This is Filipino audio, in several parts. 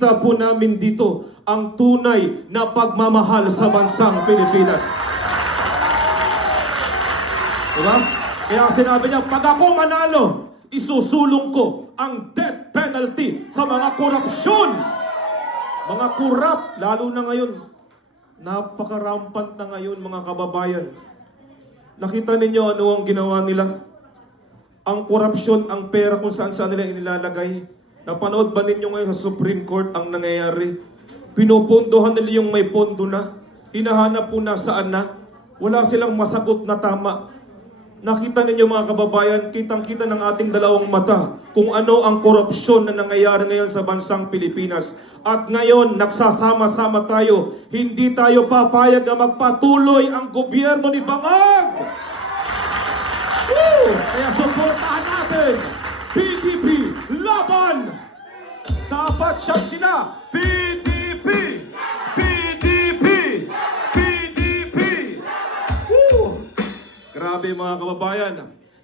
na po namin dito ang tunay na pagmamahal sa bansang Pilipinas. Diba? Kaya sinabi niya, pag ako manalo, isusulong ko ang death penalty sa mga korupsyon. Mga kurap, lalo na ngayon. Napaka-rampant na ngayon mga kababayan. Nakita ninyo ano ang ginawa nila? Ang korupsyon, ang pera kung saan-saan nila inilalagay. Napanood ba ninyo ngayon sa Supreme Court ang nangyayari? Pinupundohan nila yung may pondo na. Hinahanap po na saan na. Wala silang masagot na tama. Nakita ninyo mga kababayan, kitang-kita ng ating dalawang mata kung ano ang korupsyon na nangyayari ngayon sa bansang Pilipinas. At ngayon, nagsasama-sama tayo. Hindi tayo papayag na magpatuloy ang gobyerno ni Bangag. Kaya suportahan natin. PDP, laban! Dapat siya sila. PDP! PDP! PDP! Grabe mga kababayan.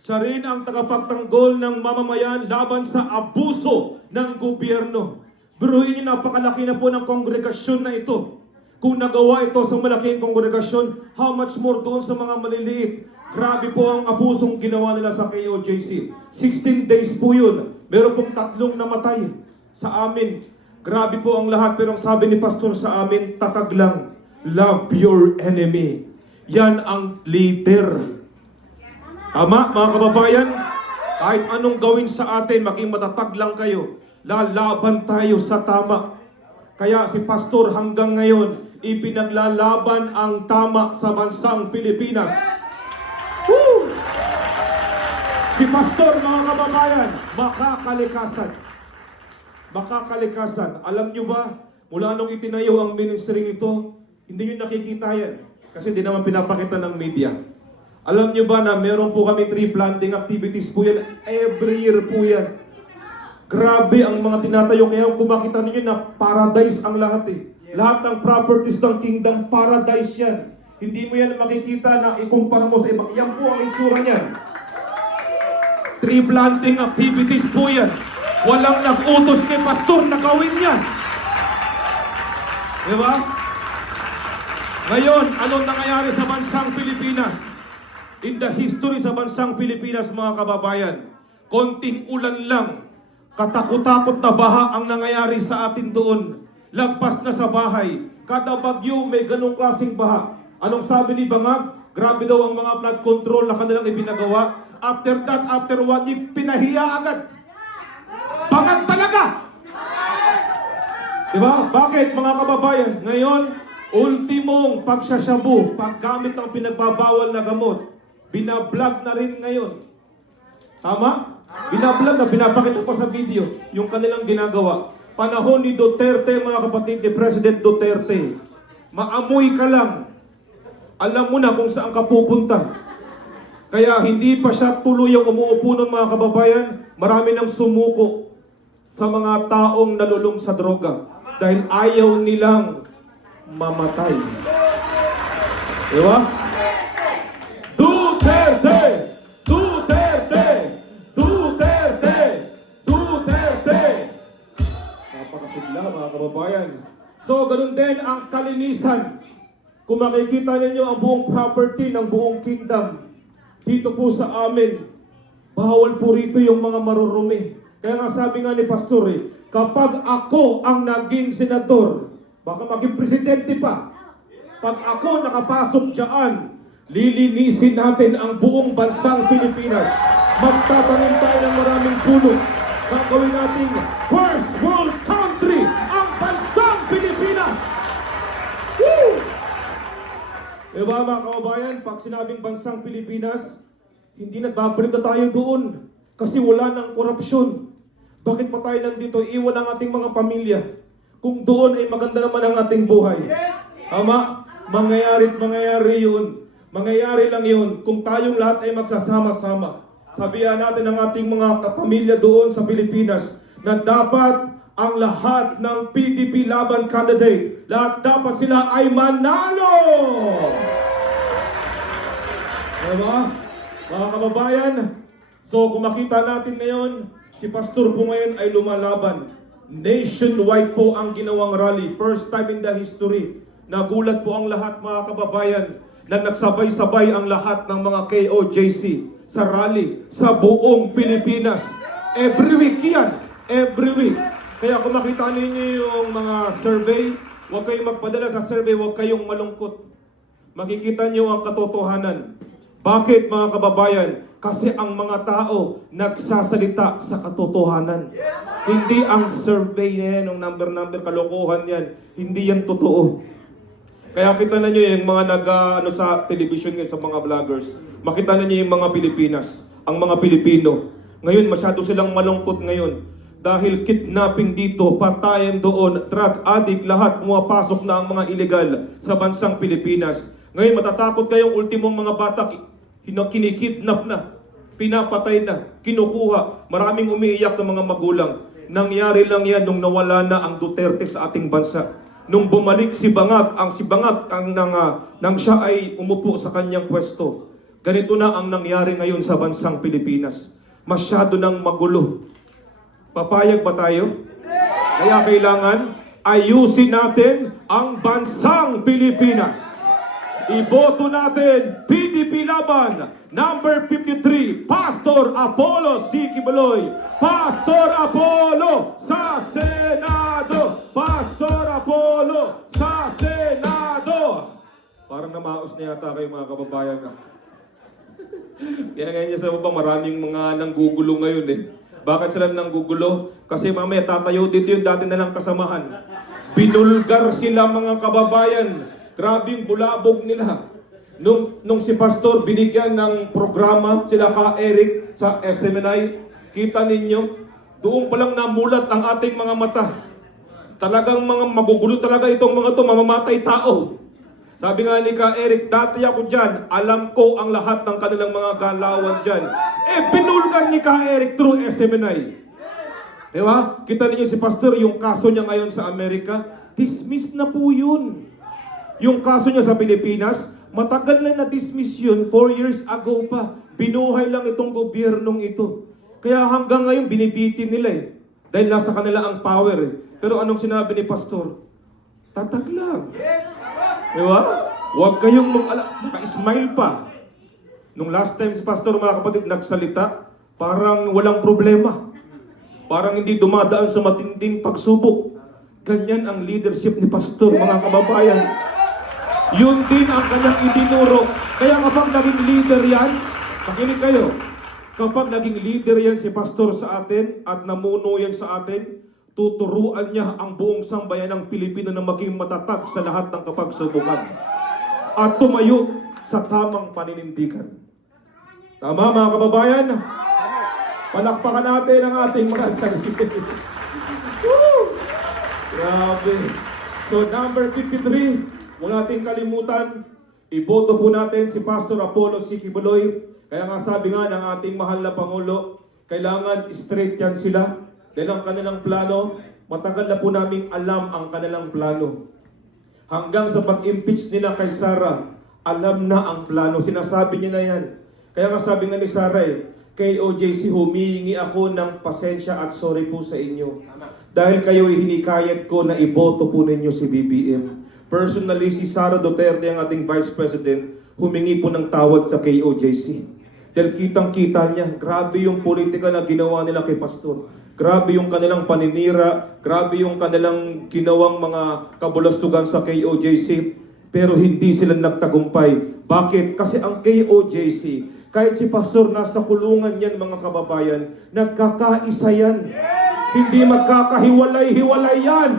Siya rin ang tagapagtanggol ng mamamayan laban sa abuso ng gobyerno. Biruin niyo, napakalaki na po ng kongregasyon na ito. Kung nagawa ito sa malaking kongregasyon, how much more doon sa mga maliliit? Grabe po ang abusong ginawa nila sa KOJC. 16 days po yun. Meron pong 3 namatay sa amin. Grabe po ang lahat. Pero ang sabi ni Pastor sa amin, tatag lang. Love your enemy. Yan ang leader. Tama, mga kababayan? Kahit anong gawin sa atin, maging matatag lang kayo. Lalaban tayo sa tama. Kaya si Pastor hanggang ngayon, ipinaglalaban ang tama sa bansang Pilipinas. Woo! Si Pastor, mga kababayan, makakalikasan. Makakalikasan. Alam nyo ba, mula nung itinayo ang ministry ito, hindi nyo nakikita yan. Kasi di naman pinapakita ng media. Alam nyo ba na meron po kami tree planting activities po yan. Every year po yan. Grabe ang mga tinatayo. Kaya kung makita ninyo na paradise ang lahat eh. Lahat ng properties ng kingdom, paradise yan. Hindi mo yan makikita na ikumpara mo sa iba. Yan po ang itsura niyan. Tree planting activities po yan. Walang nag-utos kay Pastor na gawin yan. Diba? Ngayon, anong nangyayari sa bansang Pilipinas? In the history sa bansang Pilipinas, mga kababayan, konting ulan lang, katakot-takot na baha ang nangyayari sa atin doon. Lagpas na sa bahay. Kada bagyo may ganong klaseng baha. Anong sabi ni Bangag? Grabe daw ang mga flood control na kanilang ibinagawa. After that, after 1 week, pinahiya agad. Bangag talaga! Diba? Bakit mga kababayan? Ngayon, ultimong pagsasyabu, paggamit ng pinagbabawal na gamot, binablog na rin ngayon. Tama? Binablog na, pinapakita pa sa video yung kanilang ginagawa. Panahon ni Duterte, mga kapatid, ni President Duterte, maamoy ka lang, alam mo na kung saan ka pupunta. Kaya hindi pa siya tuluyang umuupo ng mga kababayan, marami nang sumuko sa mga taong nalulung sa droga dahil ayaw nilang mamatay. Diba? Duterte! Duterte! Duterte! Duterte! Napakasigla mga kababayan. So, ganun din ang kalinisan. Kung makikita ninyo ang buong property ng buong kingdom, dito po sa amin, bawal po rito yung mga marurumi. Kaya nga sabi nga ni Pastor kapag ako ang naging senador, baka maging presidente pa, pag ako nakapasok dyan, lilinisin natin ang buong bansang Pilipinas. Magtatanim tayo ng maraming puno. Gagawin natin first world country ang bansang Pilipinas. Woo! Diba mga kababayan, pag sinabing bansang Pilipinas, hindi nagbabalik na tayo doon kasi wala ng korupsyon. Bakit pa tayo nandito? Iwan ang ating mga pamilya. Kung doon ay maganda naman ang ating buhay. Tama? Mangyayari yun. Mangyayari lang yun kung tayong lahat ay magsasama-sama. Sabihan natin ang ating mga kapamilya doon sa Pilipinas na dapat ang lahat ng PDP laban candidate, lahat dapat sila ay manalo! Diba? Mga kababayan, so kung makita natin ngayon, si Pastor po ngayon ay lumalaban. Nationwide po ang ginawang rally. First time in the history. Nagulat po ang lahat mga kababayan na nagsabay-sabay ang lahat ng mga KOJC sa rally sa buong Pilipinas. Every week yan. Every week. Kaya kung makita ninyo yung mga survey, huwag kayong magpadala sa survey, huwag kayong malungkot. Makikita niyo ang katotohanan. Bakit mga kababayan? Kasi ang mga tao nagsasalita sa katotohanan. Hindi ang survey na yan, yung number, kalokohan yan. Hindi yan totoo. Kaya kita na nyo yung mga sa television ngayon, sa mga vloggers. Makita na nyo yung mga Pilipinas, ang mga Pilipino. Ngayon, masyado silang malungkot ngayon. Dahil kidnapping dito, patayan doon, drug addict, lahat pumapasok na ang mga illegal sa bansang Pilipinas. Ngayon, matatakot kayong ultimong mga bata, kinikidnap na, pinapatay na, kinukuha. Maraming umiiyak ng mga magulang. Nangyari lang yan nung nawala na ang Duterte sa ating bansa. Nung bumalik si Bangag nang siya ay umupo sa kanyang pwesto. Ganito na ang nangyari ngayon sa bansang Pilipinas. Masyado nang magulo. Papayag ba tayo? Kaya kailangan ayusin natin ang bansang Pilipinas. Iboto natin PDP Laban, number 53, Pastor Apollo C. Quiboloy. Pastor Apollo sa Senado! Pastor Apollo sa Senado! Parang namaos na yata kayo mga kababayan. Kaya ngayon sa baba, maraming mga nanggugulo ngayon eh. Bakit sila nanggugulo? Kasi mamaya tatayo dito yung dati nalang kasamahan. Binulgar sila mga kababayan. Grabe yung bulabog nila. Nung si Pastor binigyan ng programa, sila ka Eric sa SMNI, kita ninyo, doon palang namulat ang ating mga mata. Talagang mga magugulo talaga itong mga to, mamamatay tao. Sabi nga ni Ka Eric, dati ako dyan, alam ko ang lahat ng kanilang mga galawan dyan. Binulgar ni Ka Eric through SMNI. Diba? Kita ninyo si Pastor, yung kaso niya ngayon sa Amerika, dismiss na po yun. Yung kaso niya sa Pilipinas, matagal na na-dismiss yun, 4 years ago pa. Binuhay lang itong gobyernong ito. Kaya hanggang ngayon, binibitin nila eh. Dahil nasa kanila ang power eh. Pero anong sinabi ni Pastor? Tatag lang. Diba? Huwag kayong maka-smile pa. Nung last time si Pastor, mga kapatid, nagsalita, parang walang problema. Parang hindi dumadaan sa matinding pagsubok. Ganyan ang leadership ni Pastor, mga kababayan. Yun din ang kanyang itinuro. Kaya kapag naging leader yan, makinig kayo, kapag naging leader yan si Pastor sa atin at namuno yan sa atin, tuturuan niya ang buong sambayan ng Pilipino na maging matatag sa lahat ng kapagsubukan at tumayo sa tamang paninindigan. Tama mga kababayan? Palakpakan natin ang ating mga sarili. Grabe. So number 53, huwag natin kalimutan, iboto po natin si Pastor Apollo C. Quiboloy. Kaya nga sabi nga ng ating mahal na Pangulo, kailangan straight yan sila. Dahil ang kanilang plano, matagal na po namin alam ang kanilang plano. Hanggang sa pag-impeach nila kay Sara, alam na ang plano. Sinasabi niya na yan. Kaya nga sabi nga ni Sara kay OJC, humihingi ako ng pasensya at sorry po sa inyo. Dahil kayo hinikayat ko na iboto po ninyo si BBM. Personally, si Sara Duterte, ang ating Vice President, humingi po ng tawad sa KOJC. Dahil kitang-kita niya, grabe yung politika na ginawa nila kay Pastor. Grabe yung kanilang paninira, grabe yung kanilang ginawang mga kabulastugan sa KOJC, pero hindi sila nagtagumpay. Bakit? Kasi ang KOJC, kahit si Pastor nasa kulungan yan mga kababayan, nagkakaisa yan. Hindi magkakahiwalay-hiwalay yan.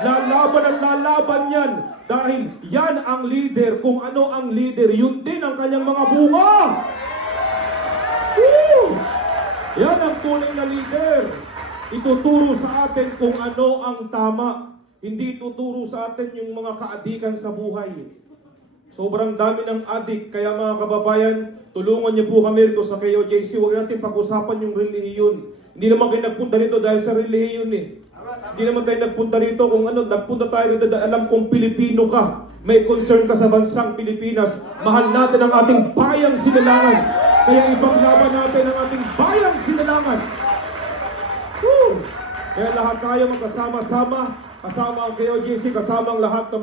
Lalaban at lalaban yan. Dahil yan ang leader. Kung ano ang leader, yun din ang kanyang mga bunga. Woo! Yan ang tunay na leader. Ituturo sa atin kung ano ang tama. Hindi ituturo sa atin yung mga kaadikan sa buhay. Sobrang dami ng adik. Kaya mga kababayan, tulungan niyo po kami rito sa KOJC. Huwag natin pag-usapan yung relihiyon. Hindi naman kayo nagpunta rito dahil sa relihiyon eh. Hindi naman tayo nagpunta rito kung ano. Nagpunta tayo rito dahil alam kong Pilipino ka. May concern ka sa bansang Pilipinas. Mahal natin ang ating bayang sinilangan. Kaya ipaglaban natin ang ating bayang sinilangan. Woo! Kaya lahat tayo magkasama-sama, kasama ang KOJC, kasama ang lahat ng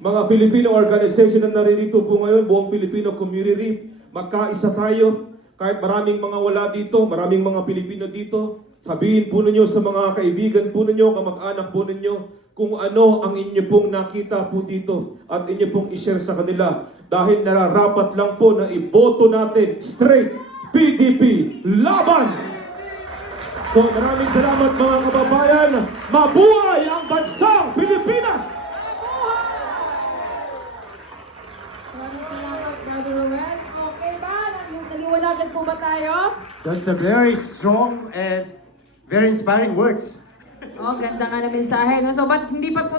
mga Filipino organization na naririto po ngayon, buong Filipino community. Magkaisa tayo, kahit maraming mga wala dito, maraming mga Pilipino dito. Sabihin po ninyo sa mga kaibigan po ninyo, kamag-anak po ninyo, kung ano ang inyo pong nakita po dito at inyo pong ishare sa kanila. Dahil nararapat lang po na iboto natin straight PDP laban! So maraming salamat mga kababayan. Mabuhay ang bansang Pilipinas! Maraming salamat, Brother Ruel. Okay ba? Naliwanagan po ba tayo? That's a very strong and very inspiring words. Oh, ganda nga na mensahe. No? So, ba't hindi pa po